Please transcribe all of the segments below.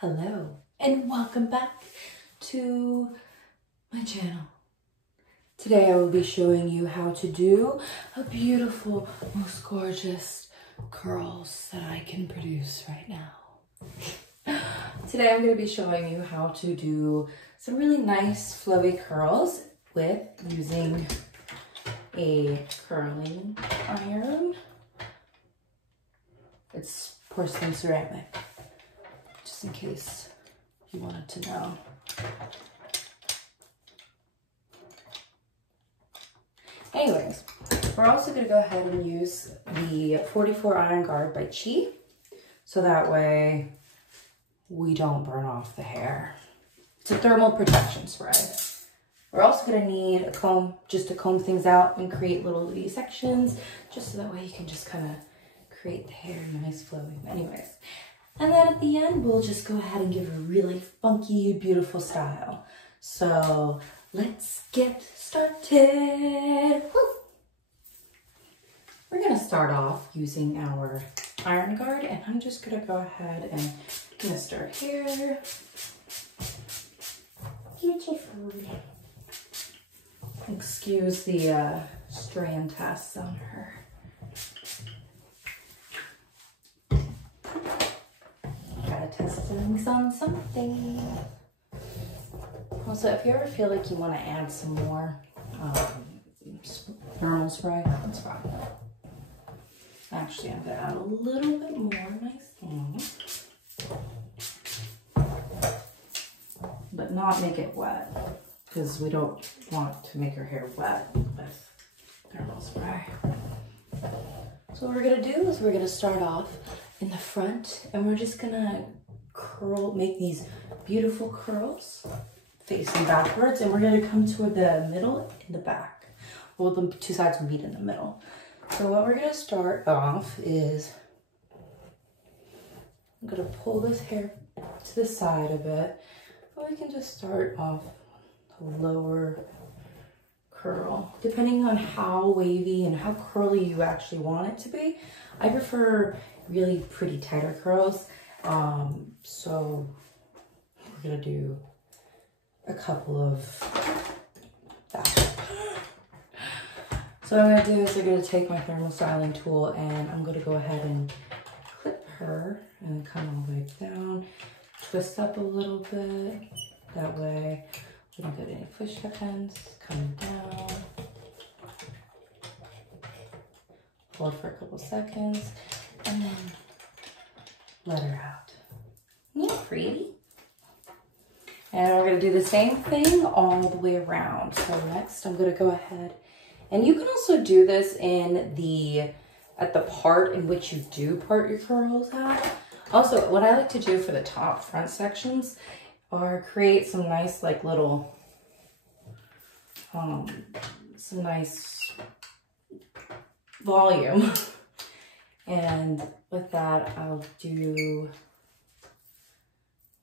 Hello and welcome back to my channel. Today I will be showing you how to do a beautiful, most gorgeous curls that I can produce right now. Today I'm going to be showing you how to do some really nice flowy curls with using a curling iron. It's porcelain ceramic, just in case you wanted to know. Anyways, we're also going to go ahead and use the 44 Iron Guard by Chi, so that way we don't burn off the hair. It's a thermal protection spray. We're also going to need a comb just to comb things out and create little sections, just so that way you can just kind of create the hair in a nice flowing. Anyways, and then at the end we'll just go ahead and give it a really funky, beautiful style. So let's get started. Woo! We're going to start off using our Iron Guard, and I'm just going to go ahead and mist her hair. Beautiful. Excuse the strand tests on her. Gotta test things on something. Also, if you ever feel like you want to add some more thermal spray, that's fine. Actually, I'm gonna add a little bit more nice, but not make it wet, because we don't want to make our hair wet with thermal spray. So what we're gonna do is we're gonna start off in the front, and we're just gonna make these beautiful curls facing backwards, and we're gonna come toward the middle and the back. Well, the two sides will meet in the middle. So what we're gonna start off is, I'm gonna pull this hair to the side a bit, but we can just start off a lower curl, depending on how wavy and how curly you actually want it to be. I prefer really pretty tighter curls, so we're gonna do a couple of that. So what I'm gonna do is I'm gonna take my thermal styling tool, and I'm gonna go ahead and clip her and come all the way down, twist up a little bit, that way we don't get any fish hook ends. Come down, hold for a couple seconds, and then let her out. Isn't that pretty? And we're gonna do the same thing all the way around. So next I'm gonna go ahead, and you can also do this at the part in which you do part your curls at. Also, what I like to do for the top front sections are create some nice like little, some nice volume. And with that, I'll do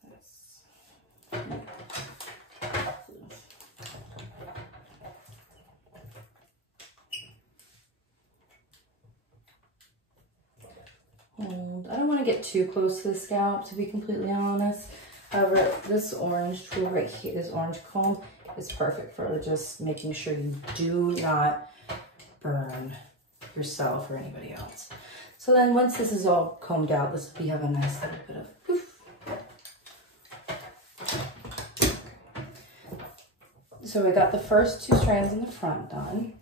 this. Hold. I don't want to get too close to the scalp, to be completely honest. However, this orange tool right here, this orange comb, is perfect for just making sure you do not burn yourself or anybody else. So then once this is all combed out, we have a nice little bit of poof. So we got the first two strands in the front done.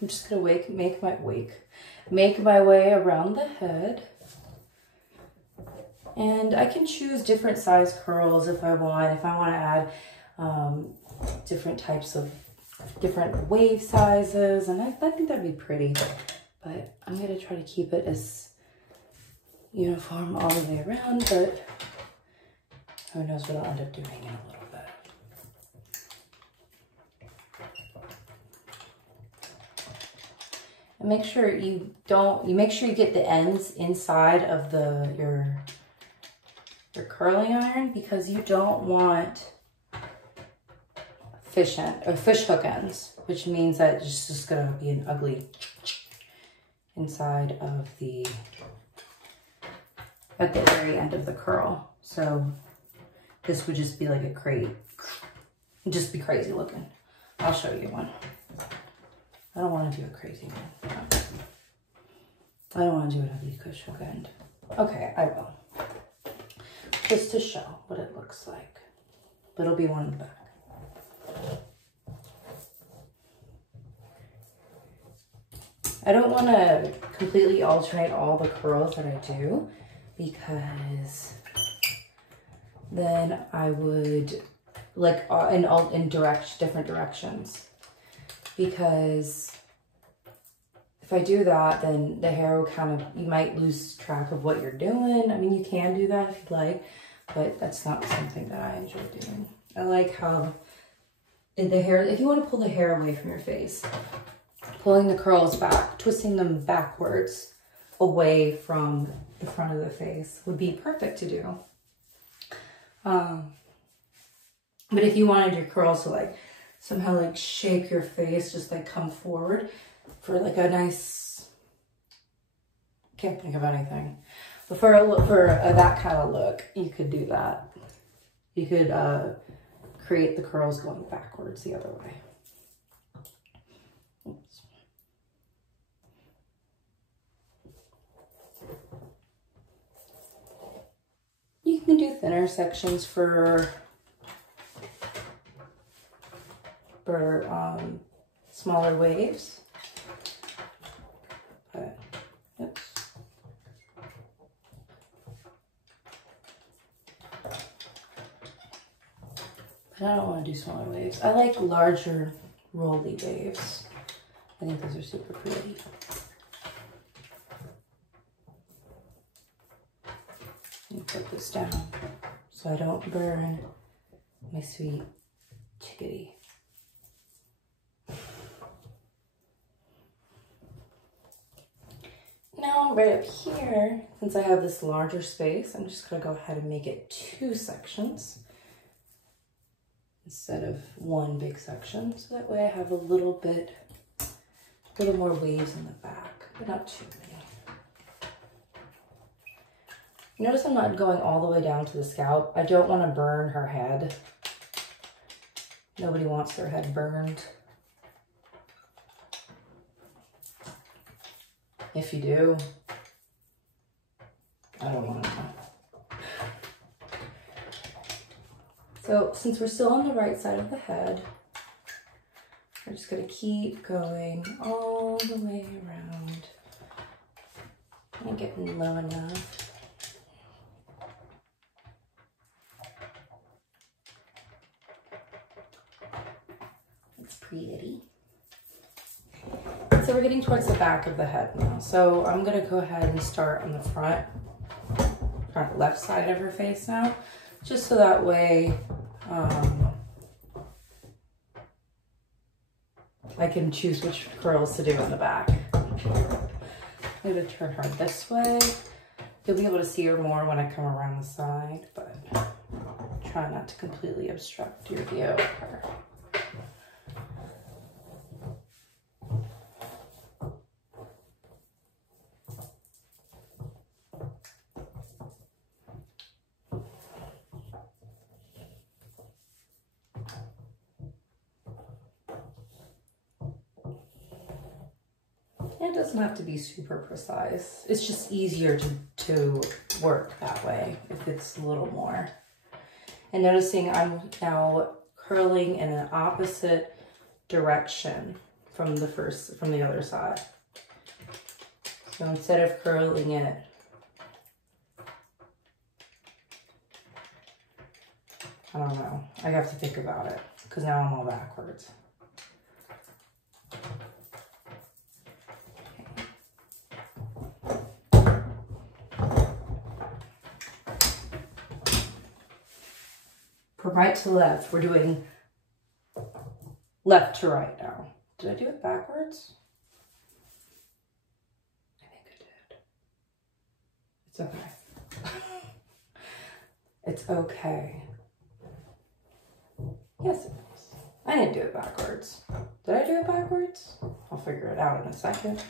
I'm just gonna make my way around the head. And I can choose different size curls if I want. If I want to add different types of different wave sizes, and I think that'd be pretty. But I'm gonna try to keep it as uniform all the way around, but who knows what I'll end up doing in a little bit. And make sure you get the ends inside of your curling iron, because you don't want fish hook ends, which means that it's just gonna be an ugly inside of the at the very end of the curl. So this would just be like a crate. It'd just be crazy looking. I'll show you one. I don't want to do a crazy one. I don't want to do it at the cushion end. Okay, I will. Just to show what it looks like. But it'll be one in the back. I don't want to completely alternate all the curls that I do, because then I would like in different directions, because if I do that, then the hair will you might lose track of what you're doing. I mean, you can do that if you'd like, but that's not something that I enjoy doing. I like how the hair, if you want to pull the hair away from your face, pulling the curls back, twisting them backwards away from the front of the face would be perfect to do. But if you wanted your curls to like somehow like shape your face, just like come forward for like a nice, can't think of anything. But for that kind of look, you could do that. You could create the curls going backwards the other way. Oops. You can do thinner sections for smaller waves. But, oops. But I don't want to do smaller waves. I like larger rolly waves. I think those are super pretty. Let me put this down so I don't burn my sweet chickadee. Now right up here, since I have this larger space, I'm just gonna go ahead and make it 2 sections instead of 1 big section. So that way I have a little more waves in the back, but not too many. Notice I'm not going all the way down to the scalp. I don't want to burn her head. Nobody wants their head burned. If you do, I don't want to know. So since we're still on the right side of the head, we're just going to keep going all the way around. I'm getting low enough. It's pretty. So we're getting towards the back of the head now. So I'm going to go ahead and start on the front left side of her face now, just so that way I can choose which curls to do in the back. I'm going to turn her this way. You'll be able to see her more when I come around the side, but try not to completely obstruct your view of her. It doesn't have to be super precise. It's just easier to work that way if it's a little more. And noticing I'm now curling in an opposite direction from the other side. So instead of curling it I don't know. I have to think about it because now I'm all backwards. From right to left, we're doing left to right now. Did I do it backwards? I think I did. It's okay. It's okay. Yes, it is. I didn't do it backwards. Did I do it backwards? I'll figure it out in a second.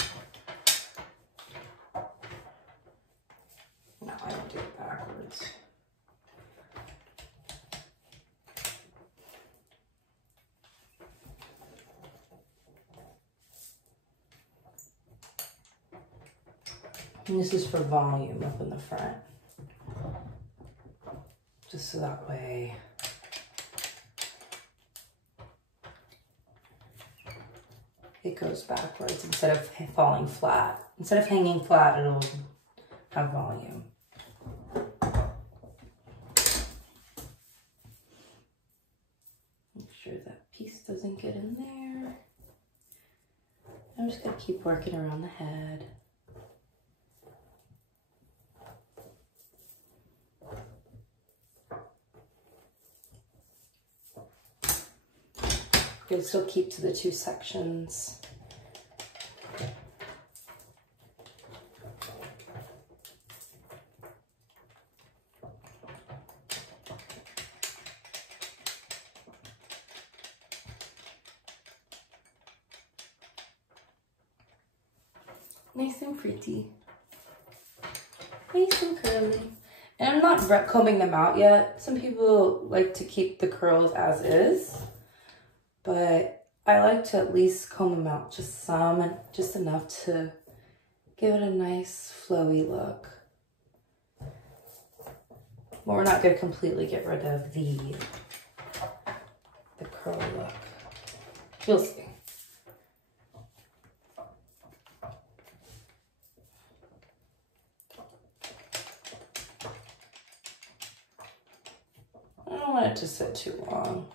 No, I don't do it backwards. And this is for volume up in the front. Just so that way it goes backwards instead of falling flat. Instead of hanging flat, it'll have volume. Make sure that piece doesn't get in there. I'm just gonna keep working around the head. You'll still keep to the two sections. Nice and pretty. Nice and curly. And I'm not combing them out yet. Some people like to keep the curls as is. But I like to at least comb them out just some, and just enough to give it a nice flowy look. But we're not going to completely get rid of the curl look. You'll see. I don't want it to sit too long.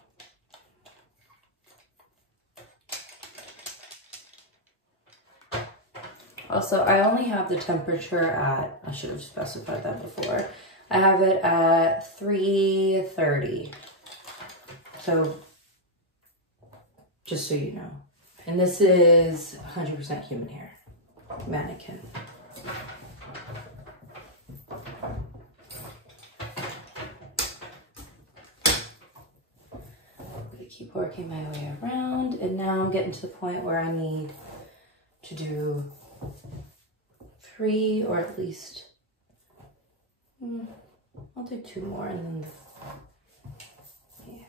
Also, I only have the temperature at, I should have specified that before. I have it at 330. So, just so you know. And this is 100% human hair. Mannequin. I'm going to keep working my way around. And now I'm getting to the point where I need to do 3, or at least, I'll do 2 more and then, yeah.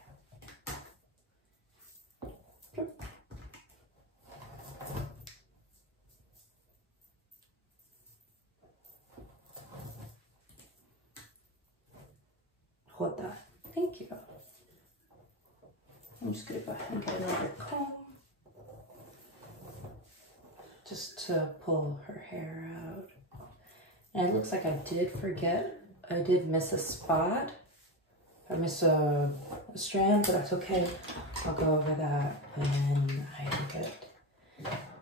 Hold that. Thank you. I'm just gonna go ahead and get another comb. Just to pull her hair out. And it looks like I did forget, I did miss a spot. I missed a strand, but that's okay. I'll go over that when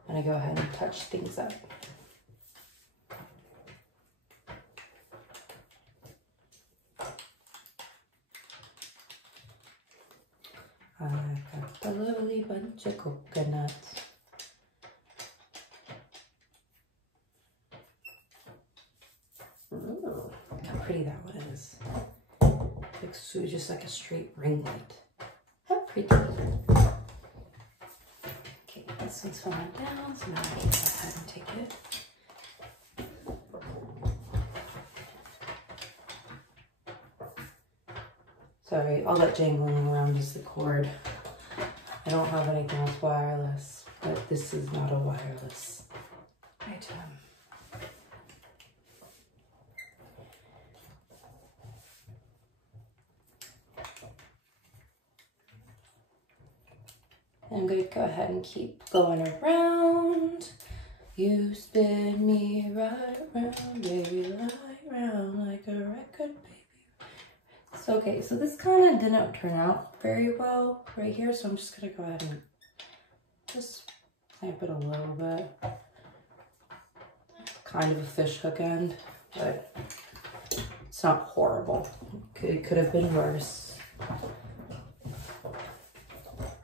I go ahead and touch things up. I got a lovely bunch of coconuts. Ooh, how pretty that one is. Looks just like a straight ringlet. How pretty. Okay, this one's falling down, so now I can go ahead and take it. Sorry, all that jangling around is the cord. I don't have anything else wireless, but this is not a wireless item. I'm going to go ahead and keep going around. You spin me right round, baby, right round like a record, baby. So, okay, so this kind of didn't turn out very well right here, so I'm just going to go ahead and just clamp it a little bit. Kind of a fish hook end, but it's not horrible. It could have been worse.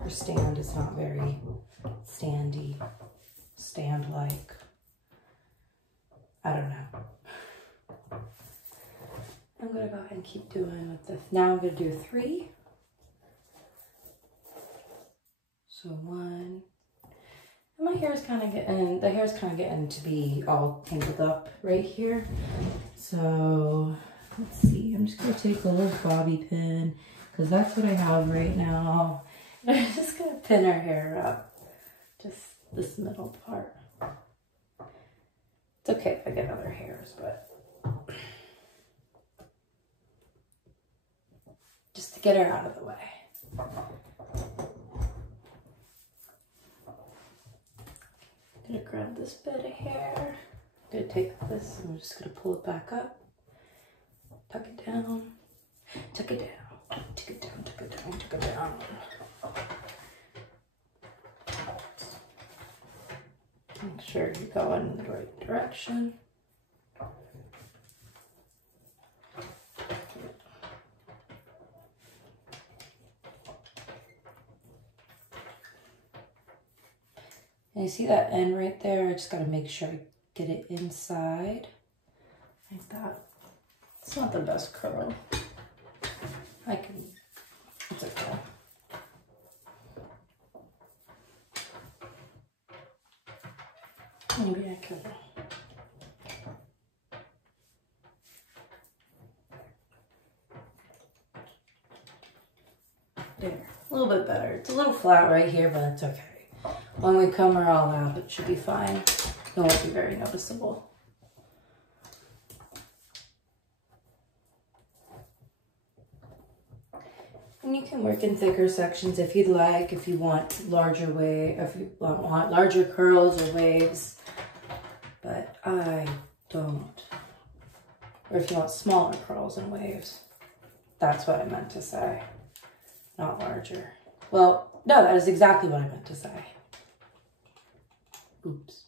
Her stand is not very standy, stand-like. I don't know. I'm gonna go ahead and keep doing with this. Now I'm gonna do 3. So 1. And my hair is kind of getting, the hair is kind of getting to be all tangled up right here. So let's see, I'm just gonna take a little bobby pin because that's what I have right now. I'm just gonna pin her hair up, just this middle part. It's okay if I get other hairs, but just to get her out of the way. I'm gonna grab this bit of hair. I'm gonna take this and I'm just gonna pull it back up. Tuck it down, tuck it down, tuck it down, tuck it down, tuck it down. Make sure you're going in the right direction. And you see that end right there? I just gotta make sure I get it inside like that. It's not the best curl. It's okay. Maybe I can. There, a little bit better. It's a little flat right here, but it's okay. When we comb her all out, it should be fine. It won't be very noticeable. And you can work in thicker sections if you'd like, if you want larger if you want larger curls or waves, but I don't. Or if you want smaller curls and waves. That's what I meant to say, not larger. Well, no, that is exactly what I meant to say. Oops.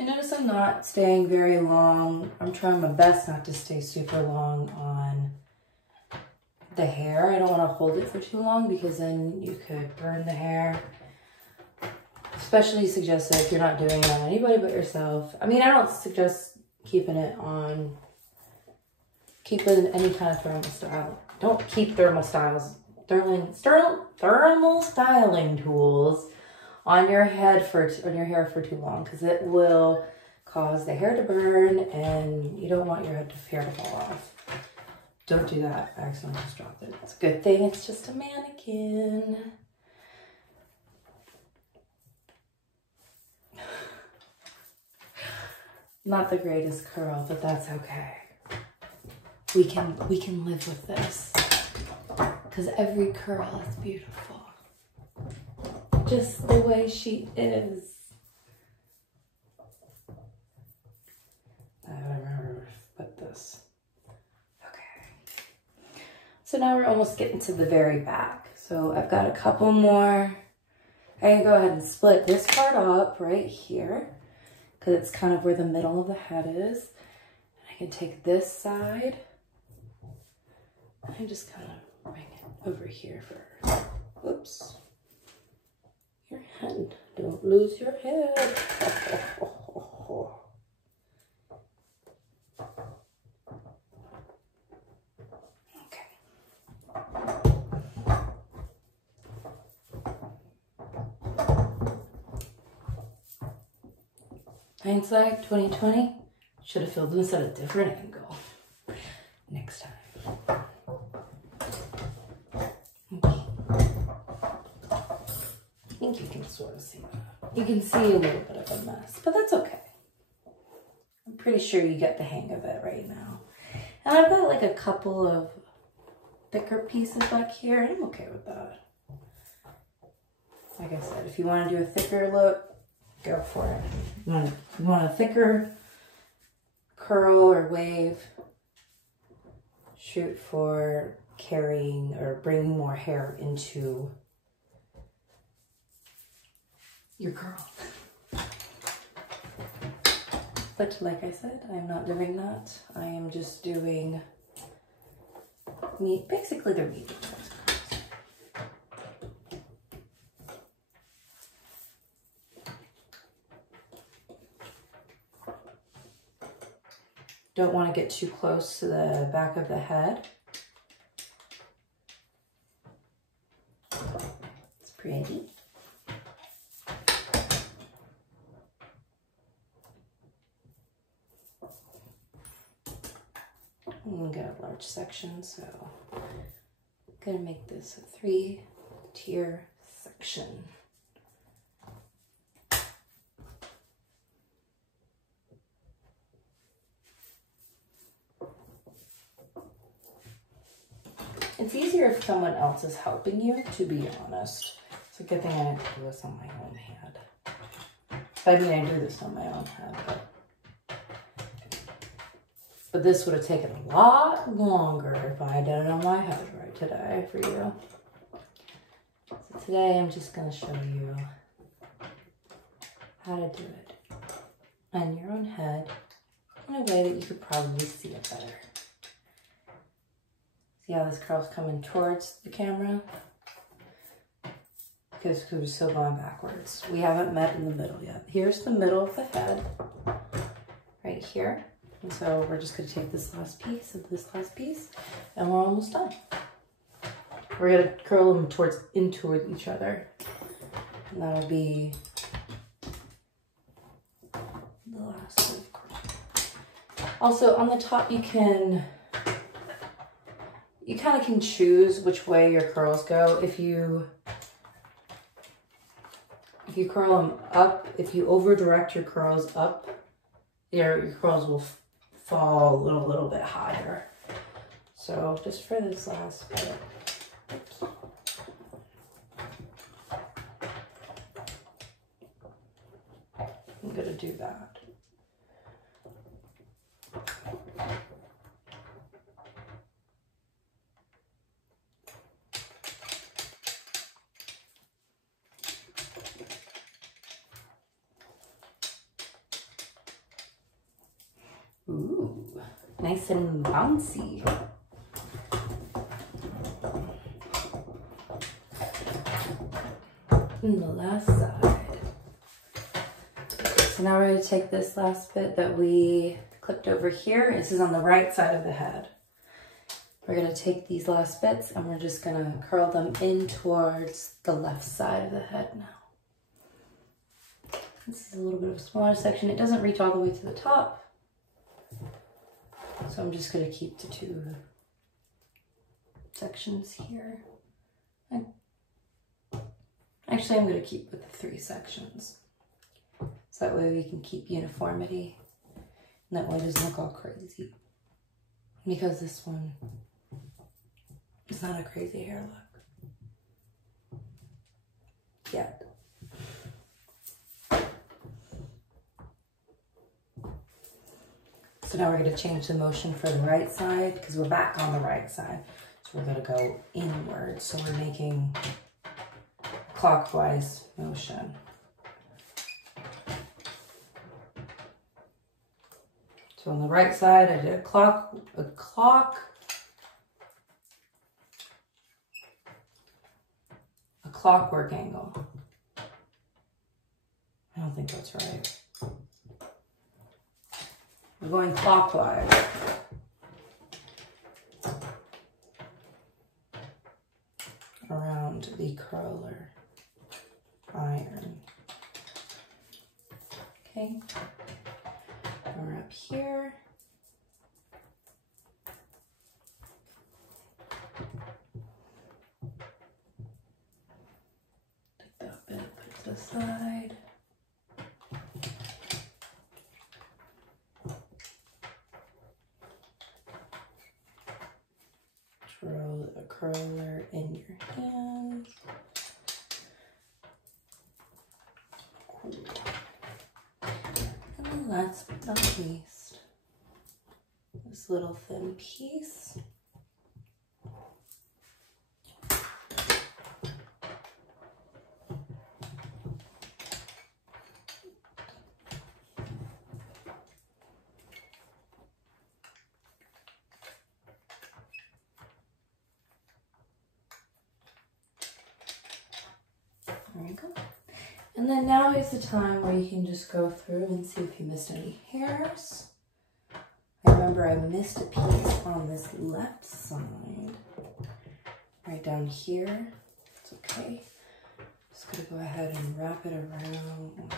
I notice I'm not staying very long. I'm trying my best not to stay super long on the hair. I don't want to hold it for too long because then you could burn the hair. Especially suggested if you're not doing it on anybody but yourself. I mean, I don't suggest keeping any kind of thermal style. Don't keep thermal styling tools on your hair for too long because it will cause the hair to burn and you don't want your hair to fall off. Don't do that. I accidentally just dropped it. It's a good thing it's just a mannequin. Not the greatest curl, but that's okay. We can live with this because every curl is beautiful. Just the way she is. I remember to put this. Okay. So now we're almost getting to the very back. So I've got a couple more. I can go ahead and split this part up right here because it's kind of where the middle of the head is. I can take this side and just kind of bring it over here first. Whoops. Your hand. Don't lose your head. Okay. Hindsight 2020. Should have filmed this at a different angle. Next time. Okay. I think you can sort of see that. You can see a little bit of a mess, but that's okay. I'm pretty sure you get the hang of it right now. And I've got like a couple of thicker pieces back here. I'm okay with that. Like I said, if you want to do a thicker look, go for it. You want a thicker curl or wave, shoot for carrying or bringing more hair into your curl. But like I said, I'm not doing that. I am just doing basically they're medium size curls. Don't want to get too close to the back of the head. It's pretty. I'm gonna get a large section, so I'm gonna make this a 3-tier section. It's easier if someone else is helping you, to be honest. It's a good thing I didn't do this on my own hand. I mean, I do this on my own hand, but this would have taken a lot longer if I did it on my head right today for you. So today I'm just going to show you how to do it on your own head in a way that you could probably see it better. See how this curl's coming towards the camera? Because we're still going backwards. We haven't met in the middle yet. Here's the middle of the head, right here. And so we're just gonna take this last piece of this last piece, and we're almost done. We're gonna curl them towards each other. And that'll be the last of course. Also on the top you kind of can choose which way your curls go. If you curl them up, if you over direct your curls up, your curls will fall a little bit higher. So just for this last bit, oops. I'm gonna do that. Ooh, nice and bouncy. And the last side. So now we're going to take this last bit that we clipped over here. This is on the right side of the head. We're going to take these last bits and we're just going to curl them in towards the left side of the head now. This is a little bit of a smaller section. It doesn't reach all the way to the top. So I'm just going to keep the 2 sections here. Actually, I'm going to keep with the 3 sections. So that way we can keep uniformity. And that way it doesn't look all crazy. Because this one is not a crazy hair look. Yet. So now we're going to change the motion for the right side because we're back on the right side. So we're going to go inward. So we're making a clockwise motion. So on the right side, I did a clockwork angle. I don't think that's right. We're going clockwise. Around the curler iron. Okay. We're up here. Take that bit, put to the side. Throw the curler in your hands. And last but not least, this little thin piece. There you go. And then now is the time where you can just go through and see if you missed any hairs. I remember I missed a piece on this left side, right down here. It's okay. Just gonna go ahead and wrap it around.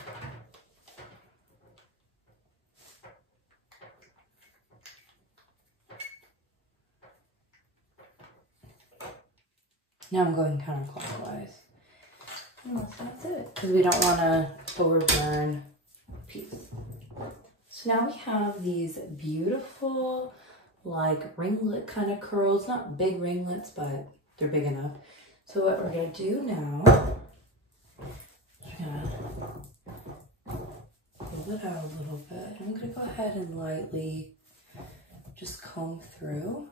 Now I'm going counterclockwise. And that's it, because we don't want to overburn the piece. So now we have these beautiful, like ringlet kind of curls. Not big ringlets, but they're big enough. So what we're going to do now, we're going to pull it out a little bit. I'm going to go ahead and lightly just comb through.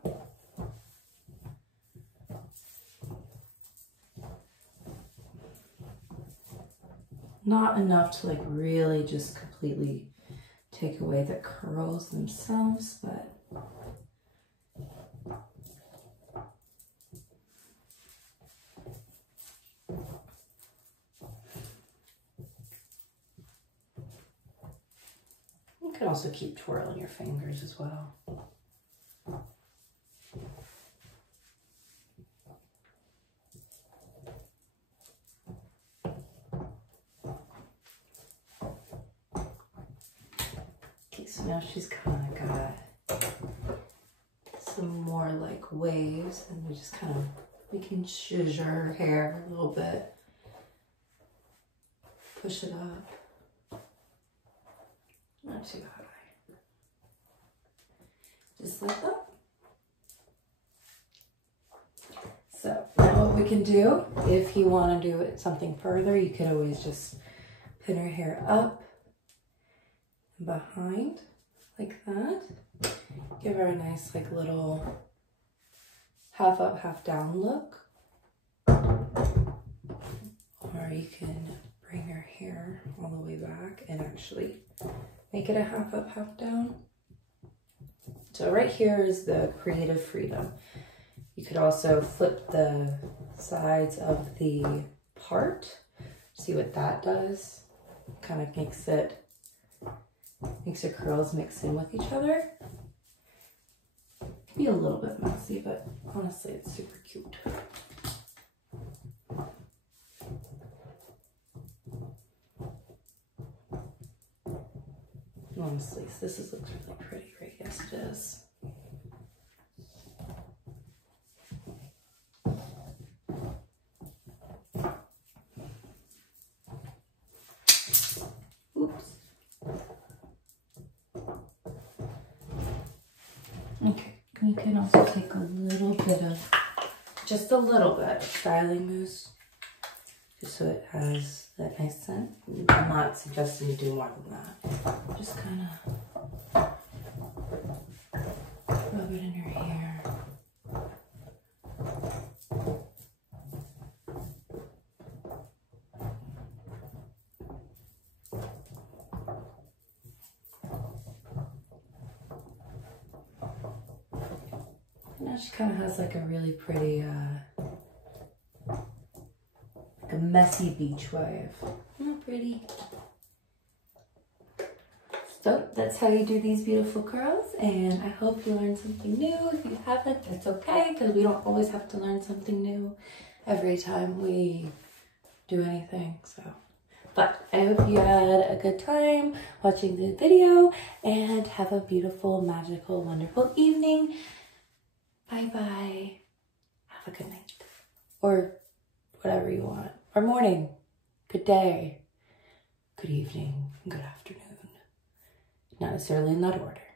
Not enough to like really just completely take away the curls themselves, but you can also keep twirling your fingers as well. So now she's kind of got some more like waves, and we can zhuzh her hair a little bit. Push it up. Not too high. Just like that. So now what we can do, if you want to do it something further, you could always just pin her hair up and behind like that. Give her a nice like little half up, half down look. Or you can bring her hair all the way back and actually make it a half up, half down. So right here is the creative freedom. You could also flip the sides of the part. See what that does. Kind of makes your curls mix in with each other. It can be a little bit messy, but honestly, it's super cute. Honestly, this looks really pretty, right? Yes, it is. Oops. Okay, you can also take a little bit of, just a little bit of styling mousse, just so it has that nice scent. I'm not suggesting you do more than that. Just kind of rub it in your hair. Now she kind of has like a really pretty, like a messy beach wave. Isn't that pretty? So that's how you do these beautiful curls, and I hope you learned something new. If you haven't, that's okay, because we don't always have to learn something new every time we do anything. So, but I hope you had a good time watching the video, and have a beautiful, magical, wonderful evening. Bye-bye. Have a good night. Or whatever you want. Or morning. Good day. Good evening. Good afternoon. Not necessarily in that order.